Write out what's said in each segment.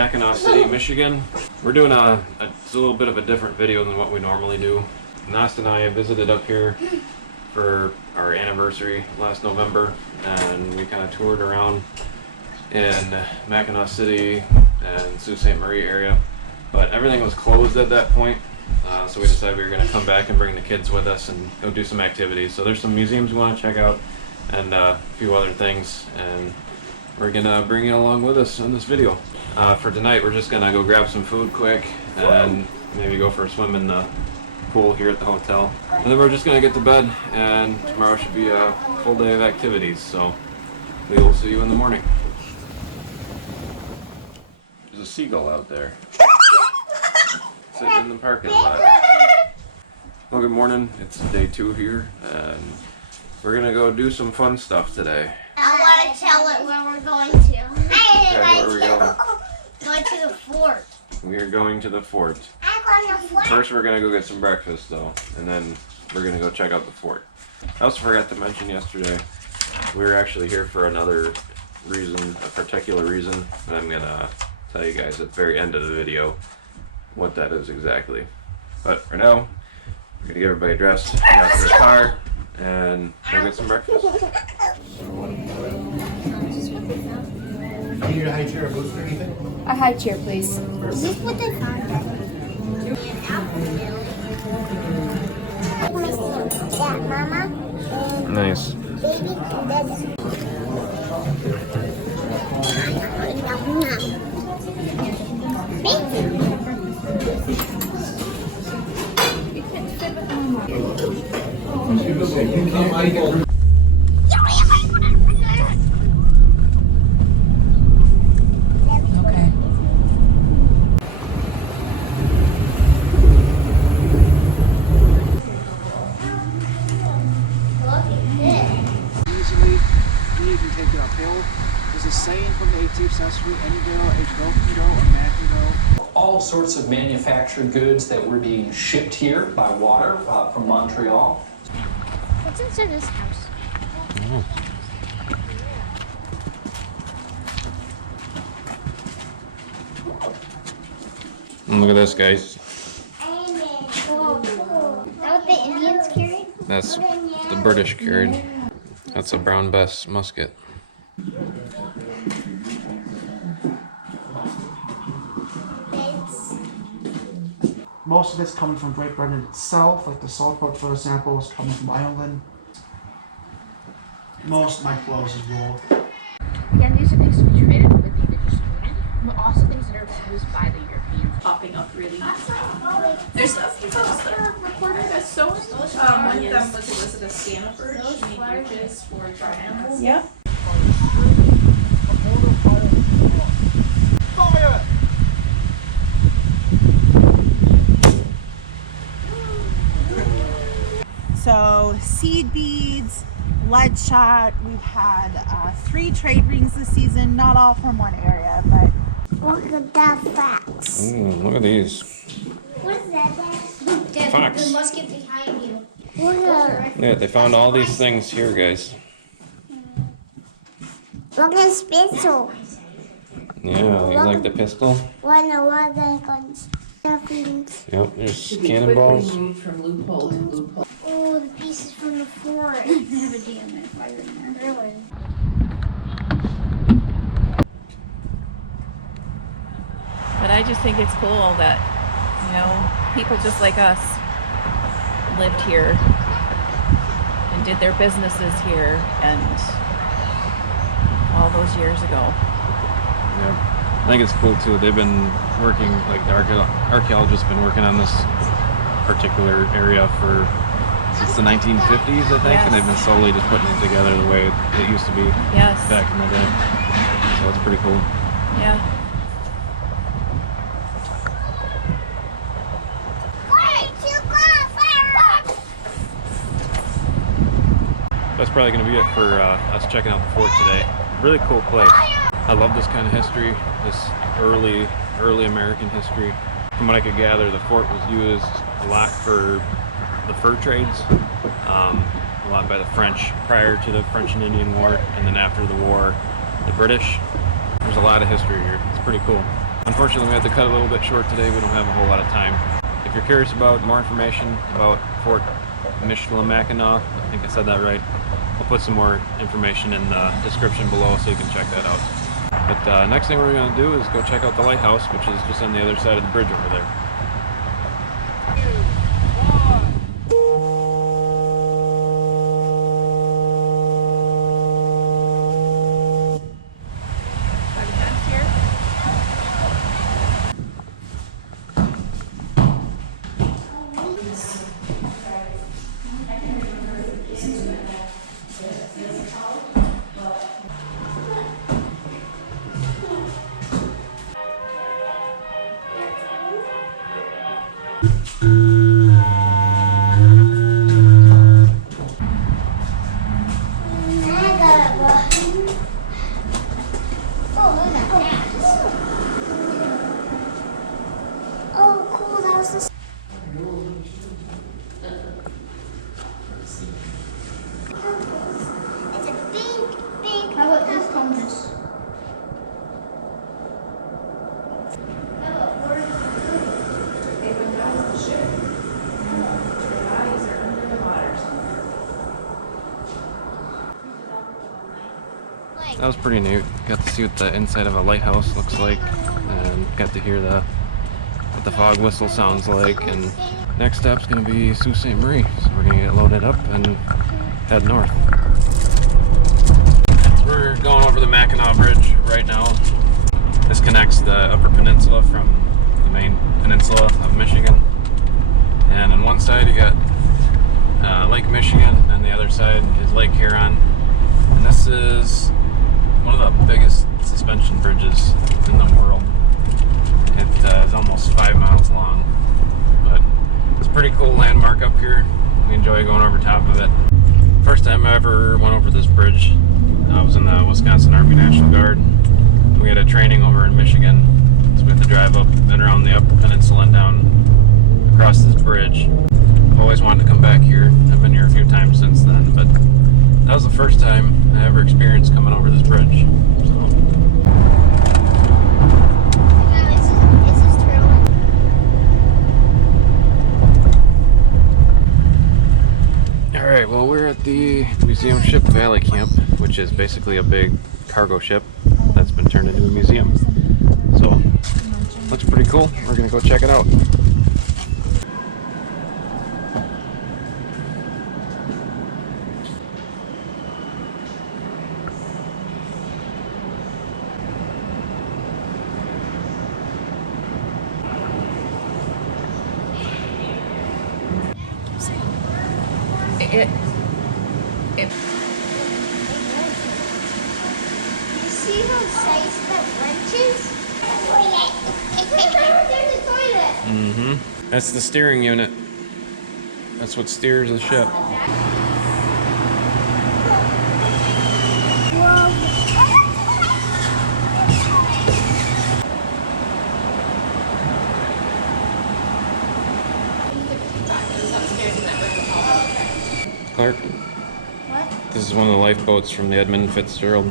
Mackinaw City, Michigan. We're doing it's a little bit of a different video than what we normally do. Nast and I visited up here for our anniversary last November, and we kind of toured around in Mackinaw City and Sault Ste. Marie area, but everything was closed at that point, so we decided we were going to come back and bring the kids with us and go do some activities. So there's some museums we want to check out and a few other things, and we're going to bring you along with us in this video. For tonight, we're just going to go grab some food quick and maybe go for a swim in the pool here at the hotel, and then we're just going to get to bed, and tomorrow should be a full day of activities, so we will see you in the morning. There's a seagull out there sitting in the parking lot. Well, good morning. It's day 2 here, and we're going to go do some fun stuff today. I want to tell it where we're going to. Okay, where are we going? Going to the fort. We are going to the fort. I'm going to the fort. First, we're going to go get some breakfast, though, and then we're going to go check out the fort. I also forgot to mention yesterday, we were actually here for another reason, a particular reason, and I'm going to tell you guys at the very end of the video what that is exactly. But for now, we're going to get everybody dressed, get out to the car, and go get some breakfast. Do you need a high chair or boost or anything? A high chair, please. Is this what they found? Yeah, Mama. Nice. Baby, from the 18th century, any girl, a girl can go, a man can go. All sorts of manufactured goods that were being shipped here by water from Montreal. what's inside this house? And look at this, guys. Is that what the Indians carried? That's the British carried. That's a Brown Bess musket. Most of it's coming from Great Britain itself, like the Sault boat, for example, is coming from Ireland. Most of my clothes is wool. Again, these are things to be traded with the indigenous community, but also things that are used by the Europeans. Popping up really nicely. There's a few folks that are recorded as sewing. One of them was Elizabeth Stanford. She made bridges for dry animals. Yep. Fire! So seed beads, lead shot. We've had 3 trade rings this season, not all from one area, but Look at that fox. Look at these. What is that? Fox. The musket behind you. Look at Yeah, they found all these things here, guys. his pistol. Yeah, you like the pistol? One of the guns. Stuffings. Yep, there's cannonballs. Moved from loophole to loophole. Oh, the pieces from the fort. They have a damn fire in there. Really? But I just think it's cool that, you know, people just like us lived here and did their businesses here and all those years ago. Yeah. I think it's cool too. They've been working, like the archaeologists been working on this particular area since the 1950s, I think, and they've been slowly just putting it together the way it used to be back in the day. So it's pretty cool. Yeah. That's probably going to be it for us checking out the fort today. Really cool place. I love this kind of history, this early American history. From what I could gather, the fort was used a lot for the fur trades, a lot by the French prior to the French and Indian War, and then after the war, the British. There's a lot of history here. It's pretty cool. Unfortunately, we had to cut a little bit short today. We don't have a whole lot of time. If you're curious about more information about Fort MICHILIMACKINAC, I think I said that right, I'll put some more information in the description below so you can check that out. But next thing we're going to do is go check out the lighthouse, which is just on the other side of the bridge over there. Oh, cool. That was the. It's a big. How about this compass? That was pretty neat. Got to see what the inside of a lighthouse looks like, and got to hear what the fog whistle sounds like. And next stop's gonna be Sault Ste. Marie, so we're gonna get loaded up and head north. So we're going over the Mackinaw Bridge right now. This connects the Upper Peninsula from the main peninsula of Michigan. And on one side you got Lake Michigan, and the other side is Lake Huron. And this is one of the biggest suspension bridges in the world. It is almost 5 miles long, but it's a pretty cool landmark up here. We enjoy going over top of it. First time I ever went over this bridge, I was in the Wisconsin Army National Guard. We had a training over in Michigan, so we had to drive up and around the Upper Peninsula and down across this bridge. I've always wanted to come back here. I've been here a few times since then, but that was the first time I ever experienced coming over this bridge. So. Alright, well, we're at the Museum Ship Valley Camp, which is basically a big cargo ship that's been turned into a museum. So, looks pretty cool. We're gonna go check it out. You see how size that wrench is? There's a toilet. Mm-hmm. That's the steering unit. That's what steers the ship. Clark? What? This is one of the lifeboats from the Edmund Fitzgerald.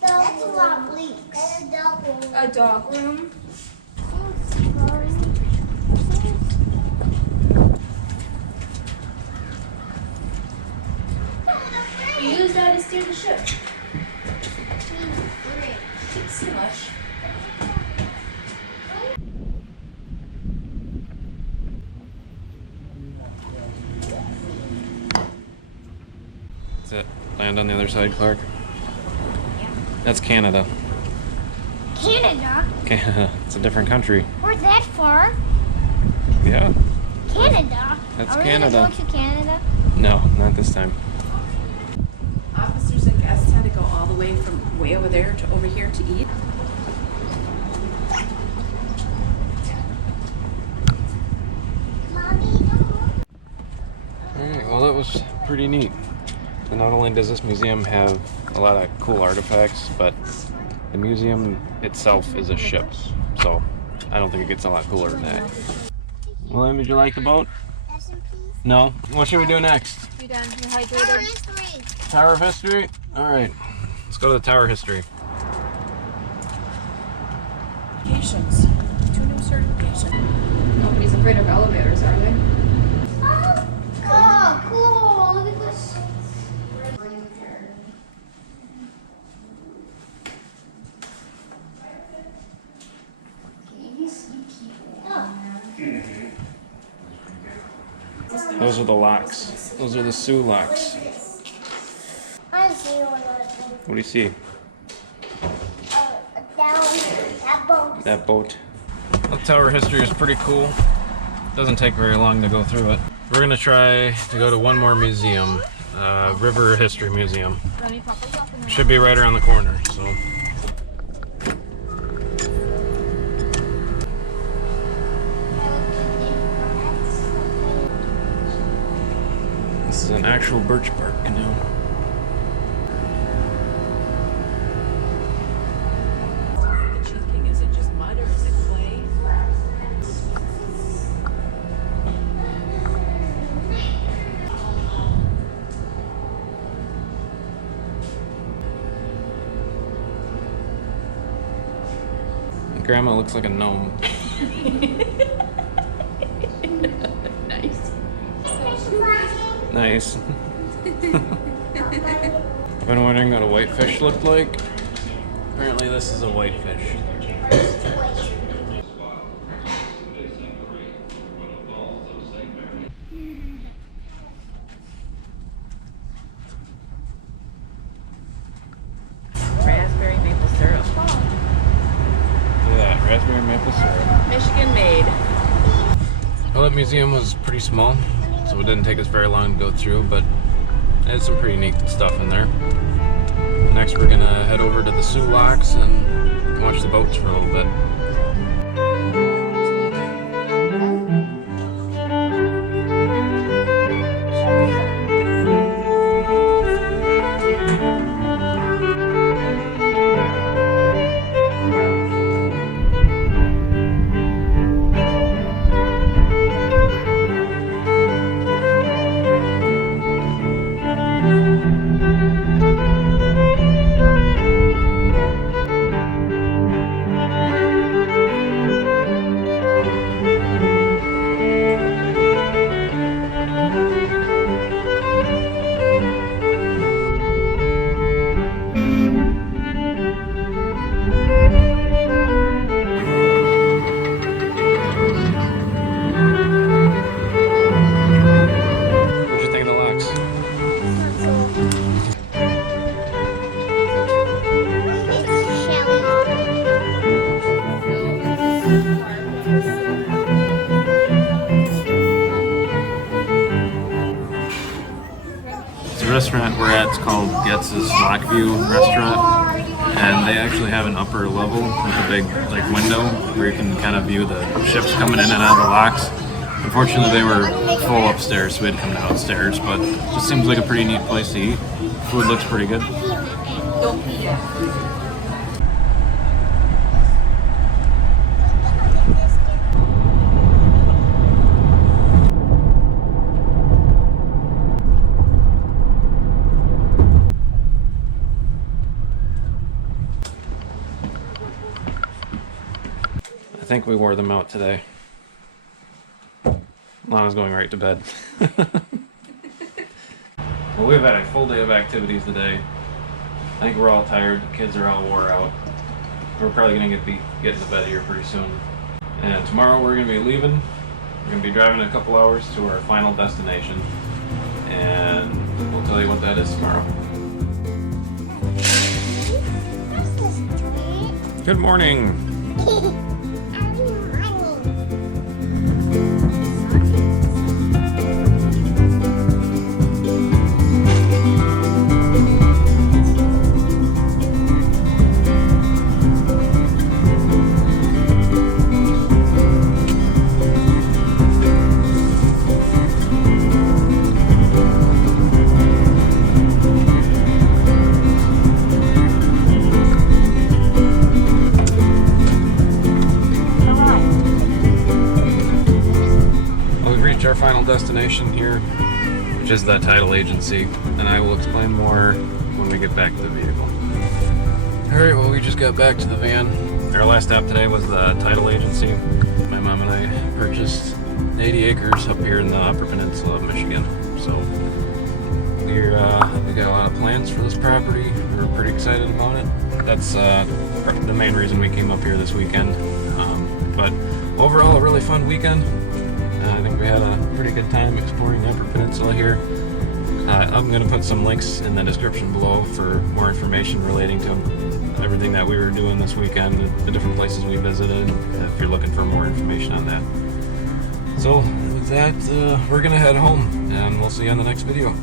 That's a lot of leaks. A dog room. Use that to steer the ship. It's too much. That's it. Land on the other side, Clark. That's Canada. Canada? Canada. It's a different country. We're that far? Yeah. Canada? That's Are we Canada. gonna go to Canada? No, not this time. Officers and guests had to go all the way from way over there to over here to eat. Mommy, Alright, well that was pretty neat. And not only does this museum have a lot of cool artifacts, but the museum itself is a ship, so I don't think it gets a lot cooler than that. William, did you like the boat? No? What should we do next? You done? You hydrated? Tower of History? Alright, let's go to the Tower of History. Certifications. 2 new certifications. Nobody's afraid of elevators, are they? Oh, cool. Look at this. Those are the locks. Those are the Sioux locks. I see one of them. What do you see? Down that boat. That boat. The Tower of History is pretty cool. Doesn't take very long to go through it. We're gonna try to go to one more museum, River History Museum. Should be right around the corner, so. This is an actual birch bark canoe. Is it just mud or is it clay? Grandma looks like a gnome. Nice. Nice. I've been wondering what a whitefish looked like. Apparently this is a whitefish. Raspberry maple syrup. Look at that, raspberry maple syrup. Michigan made. Well, that museum was pretty small, so it didn't take us very long to go through, but it had some pretty neat stuff in there. Next we're gonna head over to the Sioux locks and watch the boats for a little bit. The restaurant we're at is called Getz's Lockview Restaurant, and they actually have an upper level with a big window where you can kind of view the ships coming in and out of the locks. Unfortunately, they were full upstairs, so we had to come downstairs, but it just seems like a pretty neat place to eat. Food looks pretty good. I think we wore them out today. Lana's going right to bed. Well, we've had a full day of activities today. I think we're all tired. The kids are all wore out. We're probably going to get to bed here pretty soon. And tomorrow we're going to be leaving. We're going to be driving a couple hours to our final destination. And we'll tell you what that is tomorrow. Good morning. destination here, which is that title agency, and I will explain more when we get back to the vehicle. Alright, well, we just got back to the van. Our last stop today was the title agency. My mom and I purchased 80 acres up here in the Upper Peninsula of Michigan. So we got a lot of plans for this property. We're pretty excited about it. That's the main reason we came up here this weekend. But overall, a really fun weekend. I think we had a pretty good time exploring the Upper Peninsula here. I'm going to put some links in the description below for more information relating to everything that we were doing this weekend, the different places we visited, if you're looking for more information on that. So with that, we're going to head home, and we'll see you on the next video.